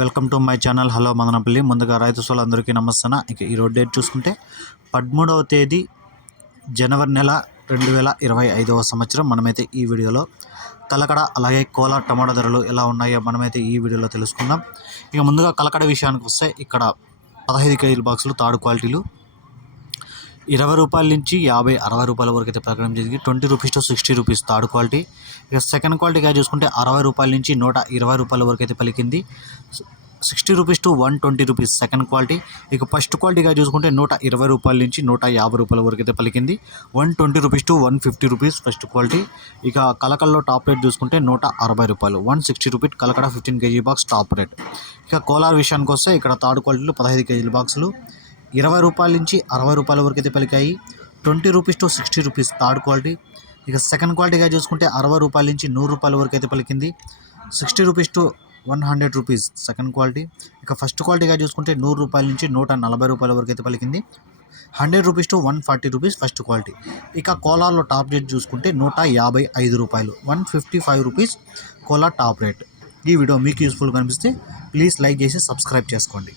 Welcome to my channel. Hello Madanapalle. ముందుగా రైతు సోళ్ళందరికీ నమస్తాన ఇక ఈ డేట్ చూసుకుంటే పదమూడవ తేదీ జనవరి నెల రెండు వేల ఇరవై ఐదవ సంవత్సరం. మనమైతే ఈ వీడియోలో కలకడ అలాగే కోలా టమాటా ధరలు ఎలా ఉన్నాయో మనమైతే ఈ వీడియోలో తెలుసుకుందాం. ఇక ముందుగా కలకడ విషయానికి వస్తే ఇక్కడ పదహైదు కేజీల బాక్సులు తాడు క్వాలిటీలు ఇరవై రూపాయల నుంచి యాభై అరవై రూపాయల వరకు అయితే ప్రకటన జరిగింది. Twenty rupees to sixty rupees third quality. ఇక సెకండ్ క్వాలిటీగా చూసుకుంటే అరవై రూపాయల నుంచి నూట ఇరవై రూపాయల వరకు అయితే పలికింది. Sixty rupees to one twenty rupees second quality. ఇక ఫస్ట్ క్వాలిటీగా చూసుకుంటే నూట ఇరవై రూపాయల నుంచి నూట యాభై రూపాయల వరకు అయితే పలికింది. One twenty rupees to one fifty rupees first quality. ఇక కలకల్లో టాప్ రేట్ చూసుకుంటే నూట అరవై రూపాయలు. One sixty rupees Kalakada fifteen KG box top rate. ఇక కోలార్ విషయానికి వస్తే ఇక్కడ థర్డ్ క్వాలిటీలో పదహైదు కేజీల బాక్సులు. ఇరవై రూపాయల నుంచి అరవై రూపాయల వరకు అయితే పలికాయి. Twenty rupees to sixty rupees third quality. ఇక సెకండ్ క్వాలిటీగా చూసుకుంటే అరవై రూపాయల నుంచి నూరు రూపాయల వరకు అయితే పలికింది. Sixty rupees to one hundred rupees second quality. ఇక ఫస్ట్ క్వాలిటీగా చూసుకుంటే నూరు రూపాయల నుంచి నూట నలభై రూపాయల వరకు అయితే పలికింది. Hundred rupees to one forty rupees first quality. ఇక కోలాలో టాప్ రేట్ చూసుకుంటే నూట యాభై ఐదు రూపాయలు. One fifty five rupees Kola top rate. ఈ వీడియో మీకు యూస్ఫుల్ కనిపిస్తే ప్లీజ్ లైక్ చేసి సబ్స్క్రైబ్ చేసుకోండి.